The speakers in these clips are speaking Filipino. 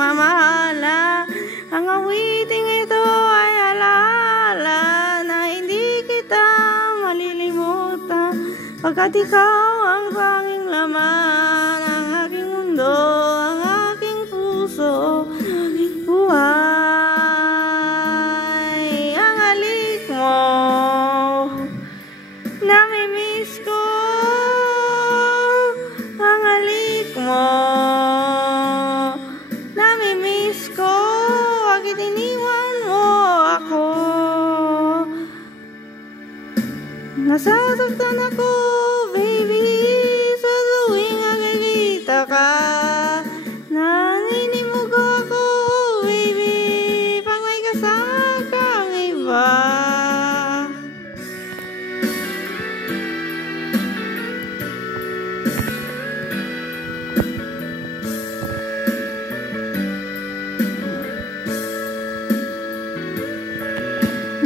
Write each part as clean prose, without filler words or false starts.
pagmamahala. Ang awiting ito ay alaala na hindi kita malilimutan, pagkat ikaw ang tanging laman ng aking mundo, ang aking puso, ang aking buhay. Ang halik mo, namimiss ko. Ang halik mo, namimiss ko. Bakit iniwan mo ako? Nasasaktan ako, baby, sa tuwing nakikita ka. Nanginimog ako, baby, pag may kasama kang iba.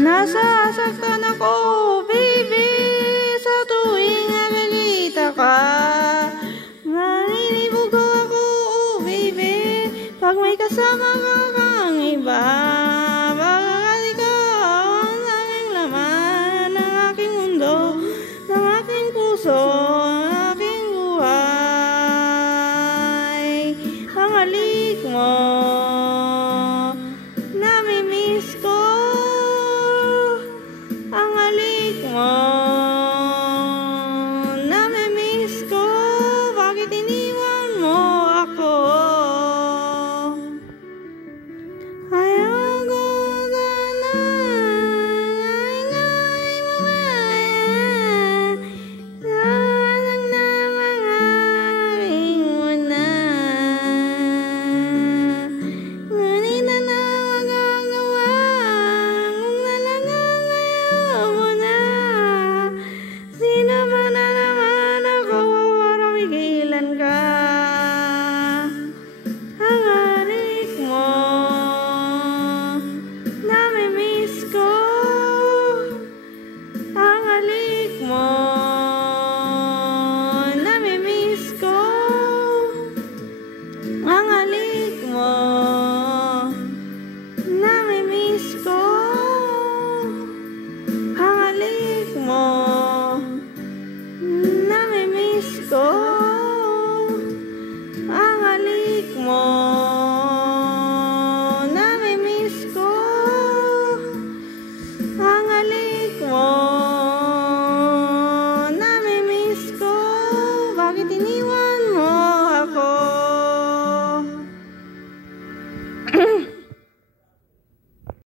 Nasasaktan ako, baby,